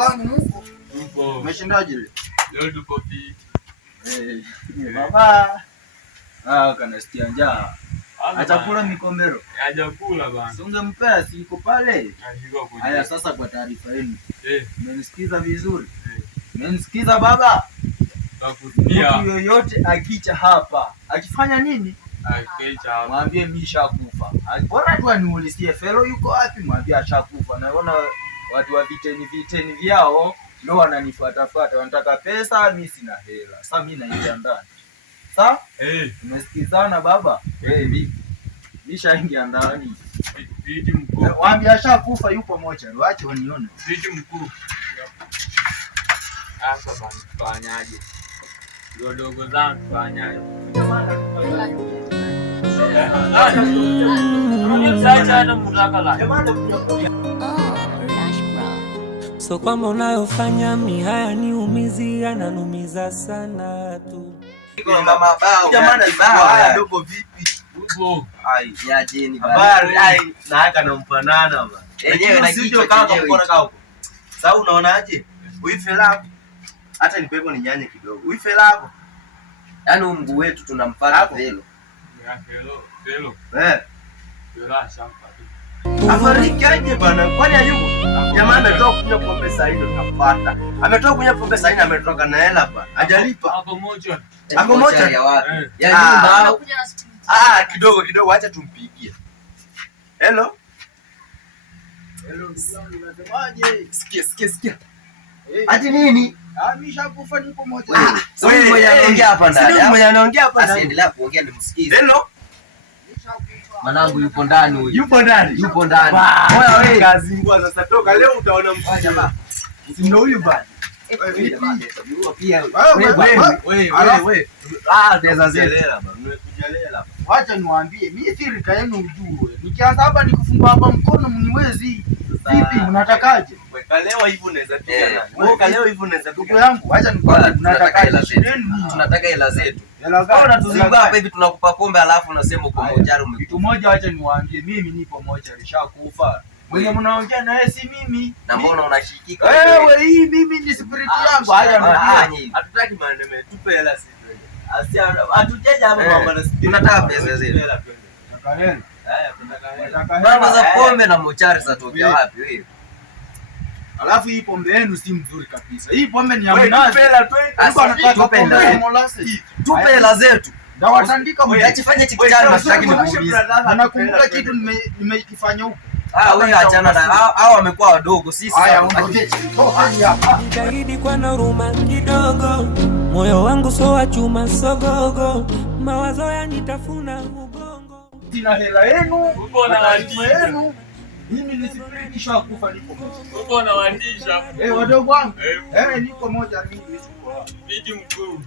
wangu Upo. umeshindaje leo? Leo tupo fit. Baba. Kanasikia njaa. Atakula mikombero. Hajakula bana. Si ungempea si iko pale. Ashika kwenye. Haya sasa kwa taarifa yenu. Umenisikiza vizuri? Umenisikiza baba? Takusikia. Mtu yoyote akicha hapa, akifanya nini? Akicha hapa. Mwambie mimi nishakufa. Bora tu aniulizie Felo yuko wapi, mwambie ashakufa. Naona watu wa viteni vyao ndio wananifuata, wanataka pesa, mimi sina hela. Sasa mimi naingia ndani. Sawa? Umesikizana baba? Mimi nishaingia ndani. Viti mkuu. Mwambie ashakufa, yupo moja. Waache wanione. Viti mkuu. Sasa bana tufanyaje? Ndio dogo zangu tufanyaje? So kwamba unayofanya mi haya ni umizi, yananumiza sana tu. Haya dogo vipi? Upo. Ai, yajeni habari. Ai, naaka na mfanana bana. Yenyewe na kichwa kaka mbona kao. Sasa unaonaje? Uife lako. Hata nipepo ni nyanye kidogo. Uife lako. Yaani mguu wetu tunampata Felo. Felo. Felo shamba. Afariki aje bana. Kwani hayuko? Jamaa ametoka kunywa pombe saa hiyo tunapata. Ametoka kunywa pombe saa hiyo ametoka na hela hapa. Hajalipa. Hapo moja. Hapo moja ya wapi? Ya nyumba. Kidogo acha tumpigie. Hello. Unasemaje? Sikia. Ati nini? Nishakufa niko moja. Wewe mwenye anaongea hapa ndani. Sio mwenye anaongea hapa ndani. Asiendelea kuongea nimsikize. Hello. Manangu yupo ndani huyu. Yupo ndani. Oya wewe kazi ngua sasa toka leo utaona mfanya jamaa. Ndio huyu bwana. Wewe. Deza zelela bwana. Umekujalela. Wacha niwaambie, mimi siri yenu ujue. Nikianza hapa nikufungua hapa mkono mniwezi. Vipi mnatakaje? Kalewa hivi unaweza piga nani? Wewe kalewa hivi unaweza piga yangu. Acha nikwambie tunataka hela zetu. Tunataka hela zetu. Wewe unatuziba hapa hivi tunakupa pombe alafu unasema uko moja ume. Kitu moja acha niwaambie mimi nipo moja nishakufa. Mwenye mnaongea na yeye si mimi. Na mbona unashikika? Wewe hii mimi ni spirit yangu. Haya hatutaki maneno. Tupe hela sisi. Asia hatujaje hapa mambo na spirit. Tunataka pesa zetu. Tunataka hela. Baba za pombe na mochari za tokea wapi wewe? Alafu hii pombe yenu si mzuri kabisa. Hii pombe ni ya mnazi. Tupe hela zetu. Na watandika mtachifanya tikitani mshtaki nikuulize. Nakumbuka kitu nimekifanya huko. Wewe achana na hao wamekuwa wadogo sisi. Haya jitahidi kwa na huruma kidogo. Moyo wangu so wa chuma sogogo. Mawazo yanitafuna ubongo. Sina hela yenu. Uko na yenu. Mimi nisipirikisha kufa niko moja. Uko na waandisha. Wadogo wangu. Niko moja mimi. Viti mkuu.